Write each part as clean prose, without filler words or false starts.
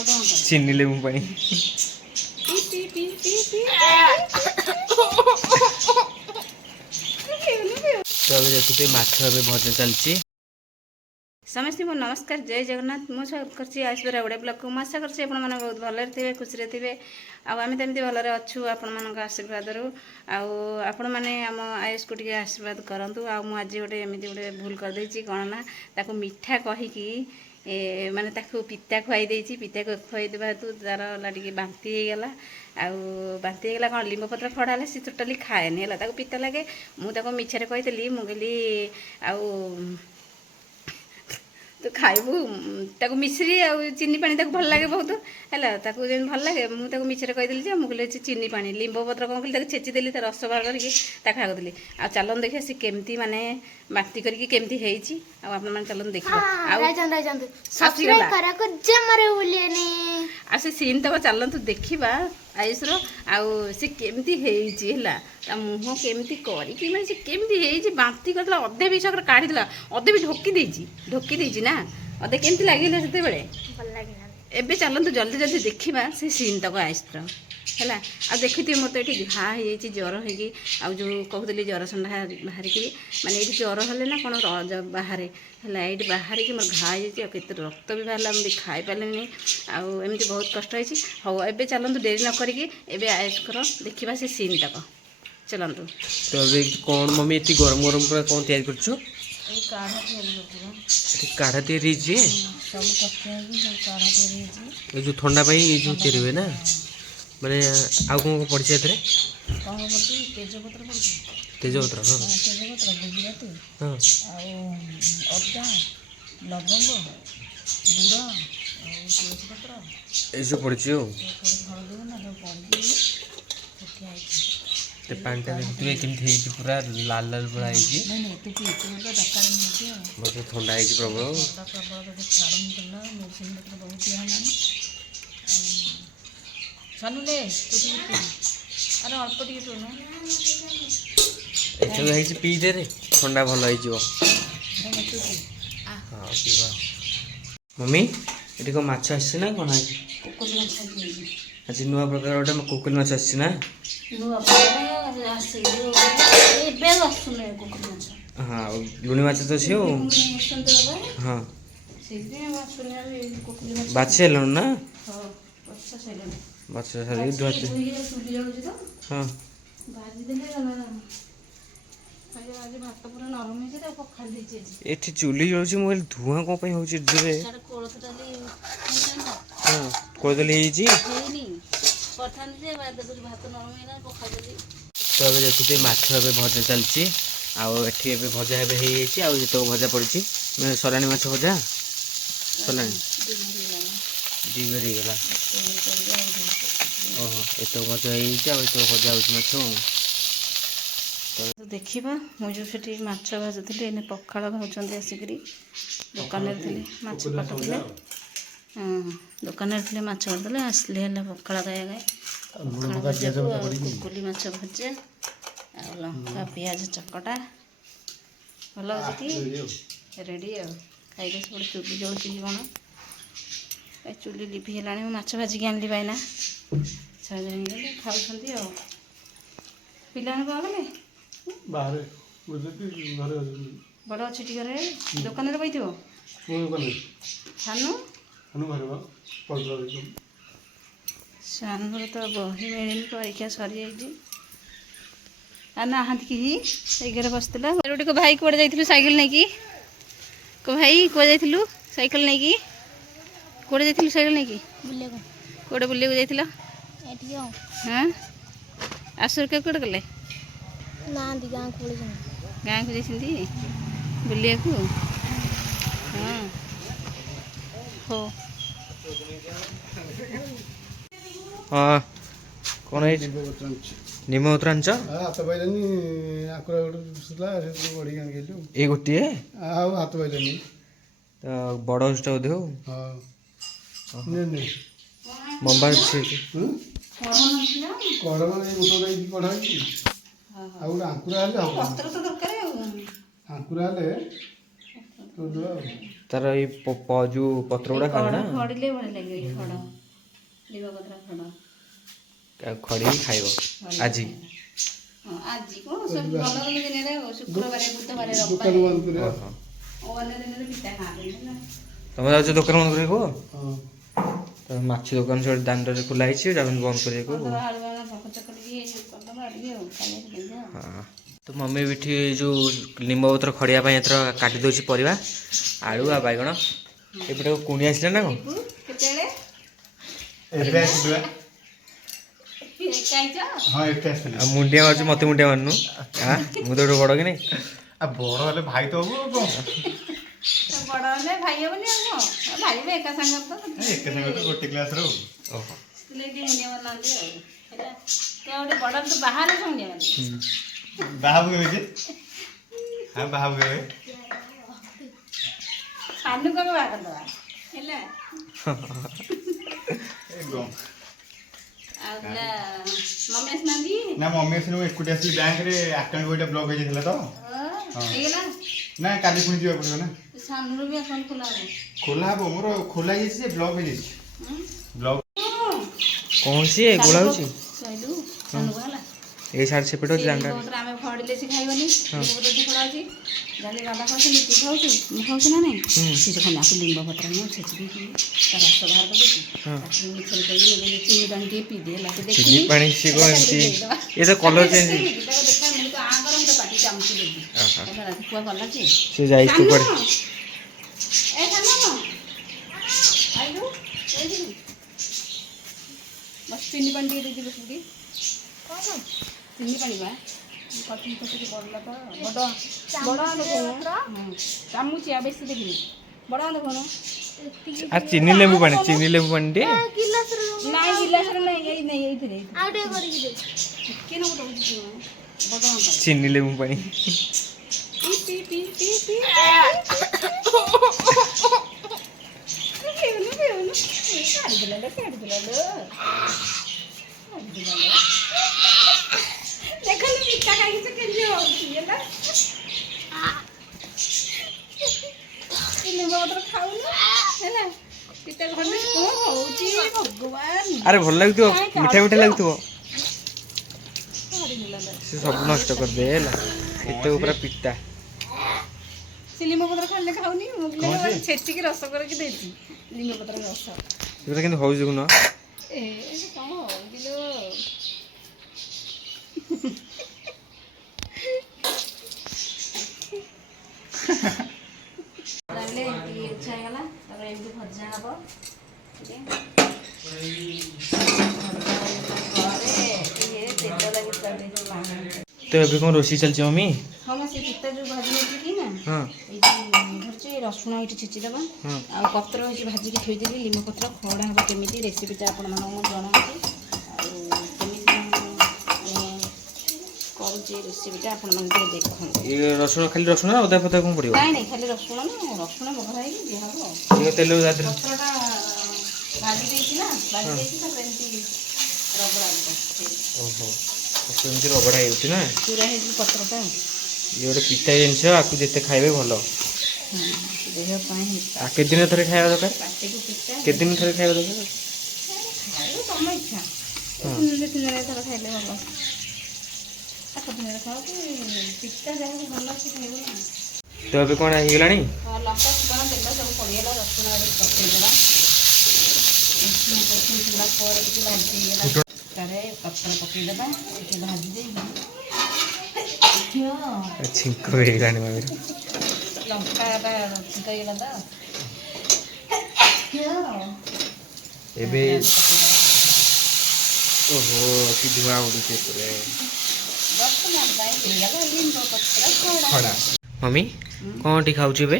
ଚିନି ଲେମ୍ବୁ ପାଣି। ତ ଏବେ ଦେଖୁଥିବେ ମାଛ ଏବେ ଭଜା ଚାଲିଛି। ସମସ୍ତେ ନମସ୍କାର, ଜୟ ଜଗନ୍ନାଥ। ମୁଁ କରୁଛି ଆୟୁଷ ଓଡିଆ ବ୍ଲଗକୁ। ମୁଁ ଆଶା କରୁଛି ଆପଣମାନେ ବହୁତ ଭଲରେ ଥିବେ, ଖୁସିରେ ଥିବେ। ଆଉ ଆମେ ତ ଏମିତି ଭଲରେ ଅଛୁ ଆପଣମାନଙ୍କ ଆଶୀର୍ବାଦରୁ। ଆଉ ଆପଣମାନେ ଆମ ଆୟୁଷକୁ ଟିକେ ଆଶୀର୍ବାଦ କରନ୍ତୁ। ଆଉ ମୁଁ ଆଜି ଏମିତି ଗୋଟେ ଭୁଲ କରିଦେଇଛି। କ'ଣ ନା ତାକୁ ମିଠା କହିକି ମାନେ ତାକୁ ପିତା ଖୁଆଇ ଦେଇଛି। ପିତା ଖୁଆଇ ଦେବା ହେତୁ ତାର ହେଲା ଟିକେ ବାନ୍ତି ହେଇଗଲା। ଆଉ ବାନ୍ତି ହେଇଗଲା କ'ଣ, ଲିମ୍ବ ପତ୍ର ଖଡ଼ା ହେଲେ ସେ ଟୋଟାଲି ଖାଏନି ହେଲା, ତାକୁ ପିତା ଲାଗେ। ମୁଁ ତାକୁ ମିଛରେ କହିଥିଲି, ମୁଁ କହିଲି ଆଉ ତୁ ଖାଇବୁ, ତାକୁ ମିଶ୍ରି ଆଉ ଚିନି ପାଣି ତାକୁ ଭଲ ଲାଗେ ବହୁତ ହେଲା। ତାକୁ ଯେମିତି ଭଲ ଲାଗେ, ମୁଁ ତାକୁ ମିଛରେ କହିଦେଲି ଯେ ମୁଁ କହିଲି ଚିନି ପାଣି, ଲିମ୍ବ ପତ୍ର କ'ଣ କଲି ତାକୁ ଛେଚି ଦେଲି, ତା ରସ ବାହାର କରିକି ତାକୁ ଖାଇଦେଲି। ଆଉ ଚାଲନ୍ତୁ ଦେଖିବା ସେ କେମିତି ମାନେ ବାନ୍ତି କରିକି କେମିତି ହେଇଛି। ଆଉ ଆପଣମାନେ ଚାଲନ୍ତୁ ଦେଖିବା। ଆଉ ଆଉ ସେ ସିନ୍ ତକ ଚାଲନ୍ତୁ ଦେଖିବା ଆୟୁଷର। ଆଉ ସେ କେମିତି ହେଇଛି ହେଲା, ତା ମୁହଁ କେମିତି କରିକି ମାନେ ସେ କେମିତି ହେଇଛି। ବାନ୍ତି କରିଦେଲା, ଅଧେ ବି ସକରେ କାଢ଼ିଦେଲା, ଅଧେ ବି ଢୋକି ଦେଇଛି ନା। ଅଧେ କେମିତି ଲାଗିଲା ସେତେବେଳେ? ଭଲ ଲାଗିଲା। ଏବେ ଚାଲନ୍ତୁ ଜଲ୍ଦି ଜଲ୍ଦି ଦେଖିବା ସେ ସିନ୍ ତକ ଆୟୁଷର ହେଲା। ଆଉ ଦେଖିଥିବେ ମୋତେ ଏଠି ଘା ହେଇଯାଇଛି ଜ୍ୱର ହେଇକି। ଆଉ ଯେଉଁ କହୁଥିଲି ଜ୍ୱର ଥଣ୍ଡା ବାହାରିକିରି, ମାନେ ଏଇଠି ଜ୍ୱର ହେଲେ ନା କ'ଣ ବାହାରେ ହେଲା, ଏଇଠି ବାହାରିକି ମୋର ଘା ହେଇଯାଇଛି। ଆଉ କେତେ ରକ୍ତ ବି ବାହାରିଲା, ମୁଁ ବି ଖାଇପାରିଲିନି। ଆଉ ଏମିତି ବହୁତ କଷ୍ଟ ହେଇଛି। ହଉ ଏବେ ଚାଲନ୍ତୁ ଡେରି ନ କରିକି ଏବେ ଆୟୁଷଙ୍କର ଦେଖିବା ସେ ସିନ୍ ତକ। ଚାଲନ୍ତୁ। ତ ଏବେ କ'ଣ ମମି ଏଠି ଗରମ ଗରମ ପୁରା କ'ଣ ତିଆରି କରୁଛୁ? ଏଇ କାଢ଼ା ତିଆରି କରୁଛି। ଏଠି କାଢ଼ା ତିଆରି ହେଇଛି, ସବୁ କଷା ହେଇକି ସବୁ କାଢ଼ା ତିଆରି ହେଇଛି। ଏ ଯେଉଁ ଥଣ୍ଡା ପାଇଁ ଏ ଯେଉଁ ତିଆରି ହୁଏ ନା, ମାନେ ଆଉ କ'ଣ କ'ଣ ପଡ଼ିଛି ଏଥିରେ? କ'ଣ ପଡ଼ିଛି? ତେଜପତ୍ର ପଡ଼ିଛି। ତେଜପତ୍ର, ହଁ ତେଜପତ୍ର, ଗୁଜୁରାତି, ହଁ, ଆଉ ଅଦା, ଲବଙ୍ଗ, ଗୁଡ଼ ଆଉ ତୁଳସୀ ପତ୍ର ଏସବୁ ପଡ଼ିଛି। ଆଉ ହଳଦୀ ଗୁଣ୍ଡ ସବୁ ପଡ଼ିକି ଶୁଖିଆ ହେଇଛି। ପାଣିଟା ଦେଖୁଥିବେ କେମିତି ହେଇଛି, ପୁରା ଲାଲ ଲାଲ ପୁରା ହେଇଛି। ନାଇଁ ତୁ ପିଇଛୁ ଦରକାର ନେଇଛି। ଆଉ ମୋତେ ଥଣ୍ଡା ହେଇଛି ପ୍ରବଳ। ଥଣ୍ଡା ପ୍ରବଳ ତୋତେ ଛାଡ଼ୁନି ତେଲ, ମେଡ଼ିସିନ ପତ୍ର ବହୁତ ଦିଆ ହେଲାଣି। ସାନୁଲେ ତୁ ଟିକେ ପିଇ, ଆରେ ଅଳ୍ପ ଟିକେ ପିଉନୁ। ଏସବୁ ହେଇଛି, ପିଇଦେରେ ଥଣ୍ଡା ଭଲ ହେଇଯିବ। ହଁ ପିଇବା। ମମି ଏଠି କ'ଣ ମାଛ ଆସିଛି ନା କ'ଣ? କୁକୁର ମାଛ ହେଇଛି ଆଜି ନୂଆ ପ୍ରକାର ଗୋଟେ କୁକୁର ମାଛ ଆସିଛି ନା? ନୂଆ ପ୍ରକାର ଆସେ ଏବେ ଆଉ ଆସୁନି କୁକୁର ମାଛ। ହଁ, ଲୁଣି ମାଛ ତ ସିଏ। ଆଉ ହଁ, ସେଇଥିପାଇଁ ଆସୁନି ଆଉ କୁକୁର ମାଛ। ବାଛି ସାରିଲୁଣି ନା? ହଁ, ବାଛା ସାରିଲାଣି। ବାଛା ସାରିକି ଧୁଆ ଚୁଲି ଯାଉଛି ତ, ହଁ, ଭାଜିଦେଲେ ଆଜି ଭାତ ପୁରା ନରମ ହେଇଛି, ତାକୁ ପଖାଳି ଦେଇଛି ଆଜି। ଏଠି ଚୁଲି ଜଳୁଛି, ମୁଁ କହିଲି ଧୂଆଁ କ'ଣ ପାଇଁ ହେଉଛି ଏଥିରେ? କୋଳଥ ଡାଲି ହଁ, କୋଳଥ ହେଇଛି ହେଇନି, କରିଥାନ୍ତି ଯେ ଭାତ ନରମ ହେଇଗଲା, ପଖାଳି ଦେଲି। ତ ଏବେ ଦେଖୁଥିବେ ମାଛ ଏବେ ଭଜା ଚାଲିଛି। ଆଉ ଏଠି ଏବେ ଭଜା ଏବେ ହେଇଯାଇଛି। ଆଉ ଯେତେକ ଭଜା ପଡ଼ିଛି, ସରାଣୀ ମାଛ ଭଜା ସରିଲାଣି, ଦୁଇବାର ହେଇଗଲା। ଓହୋ, ଏତକ ଭଜା ହେଇଯାଇଛି, ଆଉ ଏତକ ଭଜା ହେଉଛି ମାଛ। ଦେଖିବା, ମୁଁ ଯେଉଁ ସେଠି ମାଛ ଭାଜୁଥିଲି, ଏନେ ପଖାଳ ଭାଜୁଛନ୍ତି ଆସିକିରି। ଦୋକାନରେ ଥିଲେ ମାଛ କାଟୁଥିଲେ। ଦୋକାନରେ ଥିଲେ ମାଛ କାଟୁଥିଲେ, ଆସିଲେ ହେଲା ପଖାଳ ଖାଇବା ପାଇଁ। ପଖାଳ ଭଜାକୁ ଆଉ କୁକୁଲି ମାଛ ଭଜା ଆଉ ଲଙ୍କା ପିଆଜ ଚକଟା। ଭଲ ଅଛି କି ରେଡ଼ି। ଆଉ ଖାଇକି ସେପଟେ ଚୁଲି ଜଳୁଛି କି କ'ଣ? ଏ ଚୁଲି ଲିଭି ହେଲାଣି। ମୁଁ ମାଛ ଭାଜିକି ଆଣିଲି ଭାଇନା, ଛାଡ଼ିଗଲେ ଖାଉଛନ୍ତି। ଆଉ ପିଲାମାନେ କ'ଣ କଲେ? ବାହାରେ ବଡ଼ ଅଛି ଟିକେ ଘରେ, ଦୋକାନରେ ବଇଥିବ। ସାନୁ ସାନୁର ତ ବହି ମିଳିନି, ପରୀକ୍ଷା ସରିଯାଇଛି। ଆଉ ନାହାନ୍ତି କି? ସେଇ ଘରେ ବସିଥିଲା। ଟିକେ ଭାଇ କୁଆଡ଼େ ଯାଇଥିଲୁ ସାଇକେଲ ନେଇକି? ଭାଇ କୁଆଡ଼େ ଯାଇଥିଲୁ ସାଇକେଲ ନେଇକି? କୁଆଡ଼େ ଯାଇଥିଲୁ ସାଇକେଲ ନେଇକି? କୁଆଡ଼େ ବୁଲିବାକୁ ଯାଇଥିଲ? ହଁ, ଆସୁର କେ କୁଆଡ଼େ ଗଲେ? ନାହାନ୍ତି, ଗାଁକୁ ପଳେଇଛନ୍ତି। ଗାଁକୁ ଯାଇଛନ୍ତି ବୁଲିବାକୁ? ହଁ, ହଉ। ହଁ, କ'ଣ ହେଇଛି? ନିମପତ୍ର ଆଣିଛ? ହାତ ପାଇଲେନି, ଆକୁରା ଗୋଟେ ଥିଲା ସେଥିରୁ ବଢ଼ିକି ଆଣିକି। ଏଇ ଗୋଟିଏ ଆଉ ହାତ ପାଇଲେନି, ବଡ଼ ହଉଛିଟା ବୋଧେ। ଆଉ ମମ୍ବା ଅଛି କଢ଼ ମାନେ ଗୋଟେ ହେଇକି କଢ଼ା ହେଇଛି। ଆଉ ଗୋଟେ ଆଙ୍କୁରା ହେଲେ ହବ, ପତ୍ର ତ ଦରକାର। ଆଉ ଆଙ୍କୁରା ହେଲେ କରିଦେବା। ଆଉ ତାର ଏଇ ଯୋଉ ପତ୍ର ଗୁଡା ଖାଏ ନା ଖଡ଼ିଲେ ଭଲ ଲାଗିବ ଏଇ ଖଡ଼ ଲିମ୍ବ ପତ୍ର ଖଡ଼ ଖଡିକି ଖାଇବ ଆଜି। ହଁ ଆଜି କ'ଣ ସବୁ ଭଲ ଦିନରେ ଶୁକ୍ରବାର ବୁଧବାର ଦୋକାନ ରବିବାର ବନ୍ଦ କରିବା। ଅନ୍ୟ ଦିନରେ ପିଠା ଖାଆନ୍ତିନି ନା। ତମେ ଯାଉଛ ଦୋକାନ ବନ୍ଦ କରିବାକୁ? ହଁ। ତ ମାଛ ଦୋକାନ ସେଠି ଦାଣ୍ଡରେ ଖୋଲା ହେଇଛି ଯାଉଛନ୍ତି ବନ୍ଦ କରିବାକୁ। କରିଦେବା ଆଳୁ ବାଳୁ ପକ ଚକଟିକି କରିଦେବା ଟିକେ ଆଉ ଖାଇବାକୁ ଦେଇଦେବା ଆଉ। ହଁ ତ ମମି ବି ଏଠି ଯୋଉ ଲିମ୍ବ ପତ୍ର ଖଡ଼ିବା ପାଇଁ ଏଥର କାଟି ଦେଉଛି ପରିବା ଆଳୁ ଆଉ ବାଇଗଣ। ଏପଟେ କୁଣି ଆସିଲା ନା କ'ଣ? ଲିପୁ କେତେବେଳେ ଏବେ ଆସିଲୁ ବା। ଏକା ଆଇଛ? ହଁ ଏଠି ଆସିଥିଲି। ଆଉ ମୁଣ୍ଡିଆ ମାରୁଛୁ ମତେ ମୁଣ୍ଡିଆ ମାରୁନୁ। ମୁଁ ତ ଗୋଟେ ବଡ଼ କି ନାଇଁ? ଆଉ ବଡ଼ ହେଲେ ଭାଇ ତ ହବୁ ଆଉ କ'ଣ? ବଡ଼ ହେଲେ ଭାଇ ହେବନି ଆଉ କ'ଣ ଭାଇ ବି ଏକା ସାଙ୍ଗରେ ତ ଏକେ ସାଙ୍ଗରେ ତ ଗୋଟେ କ୍ଲାସ୍ର ଆଉ। ଓହୋ। ସେଥିଲାଗି ଟିକେ ମୁଣ୍ଡିଆ ମାରୁନାହାନ୍ତି ଆଉ ହେଲା ତୁ ଆଉ ଗୋଟେ ବଡ଼ ତୁ ବାହାରେ ସବୁ ମୁଣ୍ଡିଆ ମାରିବୁ। ବାହାବୁ କେବେ କି? ହଁ ବାହାବୁ କେବେ? ସାନୁକୁ ଆମେ ବାହା କରିଦେବା ହେଲା। ଆଉ ହେଲା ମମି ଆସିନାହାନ୍ତି? ନା ମମି ଆସିନି ମୁଁ ଏକୁଟିଆ ଆସିଲି ବ୍ୟାଙ୍କରେ ଆକାଉଣ୍ଟ ବହିଟା ବ୍ଲକ୍ ହେଇଯାଇଥିଲା ତ। ହେଇଗଲା ନା କାଲି ପୁଣି ଯିବାକୁ ପଡ଼ିବ ନା। ସାନୁର ବି ଆକାଉଣ୍ଟ ଖୋଲା ହବ। ଖୋଲା ହବ ମୋର ଖୋଲା ହେଇଯାଇଛି ଯେ ବ୍ଲକ୍ ହେଇଯାଇଛି। ବ୍ଲକ୍ କ'ଣ ସିଏ ଗୋଳା ହେଉଛି? କହିଲୁ ସାନୁକୁ ହେଲା ଏଇ ସାଇଡ୍ ସେପଟେ ଅଛି ଦାଣ୍ଡ। ଲିମ୍ବ ପତ୍ର ଆମେ ଫଡ଼ିଲେ ସେ ଖାଇବନି ଲିମ୍ବ ପତ୍ର ଏଠି ଫଡ଼ା ଅଛି ଯଦି ବାବା ଖାଉଛନ୍ତି ତୁ ଖାଉଛୁ ମୁଁ ଖାଉଛି ନା ନାଇଁ ସେ ଯখন ଆକୁ ଲିମ୍ବ ପତ୍ର ନୁହଁ ଛେଚି ଦେଇକି ତା ରସ ବାହାର କରିଦେଇଛି ତାକୁ ମିଛରେ କହିକି ଚିନି ପାଣି ଟିକେ ପିଇଦେ ହେଲା ତୁ ଚିନି ଦେଖିନି ପାଣି ସିଏ କ'ଣ ଏମିତି ଏ ତ କଲର୍ ଚେଞ୍ଜ ତାକୁ ଦେଖା ମୁଁ ତ ଆଁ କର ମୁଁ ତ ପାଟି ଚାମଚି ଦେବି କୁଆ କଲା କି ସେ ଯାଇଛି କୁଆଡ଼େ? ଏ ସାନ ଖାଇଲୁ ଏଇଠି ବସ୍ ଚିନି ପାଣି ଟିକେ ଦେଇଛି ବସିକି ଚିନି ପାଣି ବା କଟିକି କଟିକି ବଢ଼ିଲା ତ ବଡ଼ ଚାମୁଚିଆ ବେଶୀ ଦେଖିନି ବଡ଼ ଦେଖୁନ ଆଉ ଚିନି ଲେମ୍ବୁ ପାଣି ଟିକେ ନାଇଁ ଗିଲାସରେ ନାଇଁ ଏଇ ନାଇଁ ଏଇଥିରେ ଆଉ ଟିକେ କରିକି ଦେ। ଟିକେ ନା ଗୋଟେ ହେଉଛି ବଡ଼ ଚିନି ଲେମ୍ବୁ ପାଣି। ପି ପି ପି ପି ଦେଖନ୍ତୁ ପିଠା ଖାଇକି ସେ କେମିତି ହଉଛି ହେଲା ଲିମ୍ବ ପତ୍ର ଖାଉନ ହେଲା ପିଠା ଖଣ୍ଡେ କ'ଣ ହଉଛି ଭଗବାନ। ଆରେ ଭଲ ଲାଗୁଥିବ ମିଠା ମିଠା ଲାଗୁଥିବ। ଧରିନେଲା ସେ ସବୁ ନଷ୍ଟ କରିଦେ ହେଲା ଏତେ ପୁରା ପିତା। ସେ ଲିମ୍ବ ପତ୍ର ଖାଇଲେ ଖାଉନି ମୁଁ ଛେଚିକି ରସ କରିକି ଦେଇଛି ଲିମ୍ବ ପତ୍ର ରସ ସେଗୁଡ଼ା କିନ୍ତୁ ହଉଛି ଦେଖୁନ। ଏ କ'ଣ ହଉଥିଲ ତାହେଲେ ଏମିତି ଇଚ୍ଛା ହେଇଗଲା ତାପରେ ଏମିତି ଭଜା ହବ ତେଲ ଲାଗି ତ ଏବେ କ'ଣ ରୋଷେଇ ଚାଲିଛି ମମି? ହଁ ମ ସେ ପିତା ଯେଉଁ ଭାଜି ନେଇଥିଲି ନା ହଁ ଏଇଠି ଧରିଛି ରସୁଣ ଏଇଠି ଛେଚିଦେବା ଆଉ ପତ୍ର ହେଇଛି ଭାଜିକି ଥୋଇଦେଲି ଲିମ୍ବ ପତ୍ର ଖଡ଼ା ହେବ କେମିତି ରେସିପିଟା ଆପଣମାନଙ୍କୁ ମୁଁ ଜଣାଉଛି ଆଉ କେମିତି କରୁଛି ରେସିପିଟା ଆପଣମାନେ ଟିକେ ଦେଖନ୍ତୁ। ଏ ରସୁଣ ଖାଲି ରସୁଣ ଅଦା ଫଦା କ'ଣ ପଡ଼ିବ? ନାଇଁ ନାଇଁ ଖାଲି ରସୁଣ ନା ରସୁଣ ବଘରା ହେଇକି ଦିଆହେବ ତେଲ ପତ୍ରଟା ଭାଜି ଦେଇଛି ନା ଭାଜି ଦେଇଛି ତାପରେ ଏମିତି ରଗଡ଼ା ହେବ। ଓହୋ ସେମିତି ରଗଡ଼ା ହେଇଯାଉଛି ନା ପୁରା ହେଇଛି ପତ୍ରଟା ଇଏ ଗୋଟେ ପିତା ଜିନିଷ ଆକୁ ଯେତେ ଖାଇବେ ଭଲ। ଦେହ ପାଇଁ ଆଉ କେତେ ଦିନ ଥରେ ଖାଇବା ଦରକାର? ପାଟିକୁ ପିତା କେତେ ଦିନ ଥରେ ଖାଇବା ଦରକାର? ଖାଇବ ତମ ଇଚ୍ଛା ତିନିରେ ଥର ଖାଇଲେ ଭଲ 8 ଦିନରେ ଖାଅ କି ପିତା ଯାହାକୁ ଭଲ ସେ ଖାଇବ ନା। ତ ଏବେ କ'ଣ ହେଇଗଲାଣି? ଲଙ୍କା ଫୁଟଣ ତେଲ ସବୁ ପଡ଼ିଗଲା ରସୁଣ ପକେଇଦେଲା ରସୁଣ ପକେଇଥିଲା ପରେ ଟିକେ ଭାଜି ହେଇଗଲା ତାରେ ପତ୍ର ପକେଇଦେବା ଟିକେ ଭାଜି ଦେଇକି ଛିଙ୍କ ହେଇଗଲାଣି ମମିର। ଲଙ୍କାଟା ଛିଙ୍କ ହେଇଗଲା ତ ଏବେ ଓହୋ କି ଧୂଆଁ ଉଡୁଛି ଏପଟେ। ଖଡ଼ା ମମି କ'ଣ ଟିକେ ଖାଉଛି ଏବେ?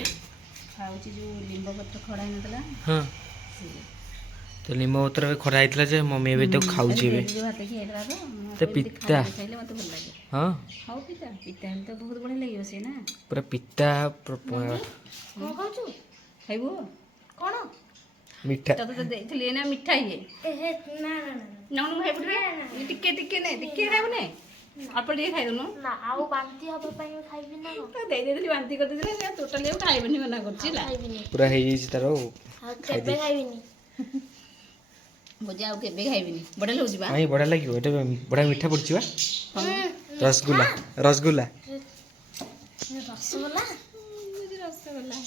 ଖାଉଛି ଯେଉଁ ଲିମ୍ବ ପତ୍ର ଖଡ଼ା ହେଇନଥିଲା ହଁ ତ ଲିମ୍ବ ପତ୍ର ଏବେ ଖରା ହେଇଥିଲା ଯେ ମମି ଏବେ ତାକୁ ଖାଉଛି ଏବେ। ଭାତ ଖିଆଇଥିଲା ତ ପିତା ଖାଇଲେ ମୋତେ ଭଲ ଲାଗେ। ହଁ ହଉ ପିତା ପିତା ହେଲେ ତ ବହୁତ ବଢ଼ିଆ ଲାଗିବ ସେ ନା ପୁରା ପିତା କ'ଣ ଖାଉଛୁ ଖାଇବୁ କ'ଣ ମିଠା ତତେ ଦେଇଥିଲି ନା ମିଠା ଇଏ ନା ନା ନା ନଉନୁ ଖାଇବୁ ଟିକେ ଟିକେ ଟିକେ ନେ ଟିକେ ଖାଇବୁ ନେ ଅଳ୍ପ ଟିକେ ଖାଇଦେଉନୁ ନା ଆଉ ବାନ୍ତି ହବା ପାଇଁ ଖାଇବି ନା କଣ? ଦେଇଦେଲି ବାନ୍ତି କରିଦେଇଥିଲେ ସେ ଟୋଟାଲି ଆଉ ଖାଇବନି ମନା କରୁଛି ହେଲା ଖାଇବିନି ପୁରା ହେଇଯାଇଛି ତାର ଆଉ। ଆଉ କେବେ ଖାଇବିନି। ଭଜା ଆଉ କେବେ ଖାଇବିନି ବଢ଼ିଆ ଲାଗୁଛି ବା ନାଇଁ ବଢ଼ିଆ ଲାଗିବ, ଏଇଟା ବଢ଼ିଆ ମିଠା ପଡୁଛି ବା। ରସଗୁଲା ରସଗୁଲା ରସଗୋଲା ରସଗୋଲା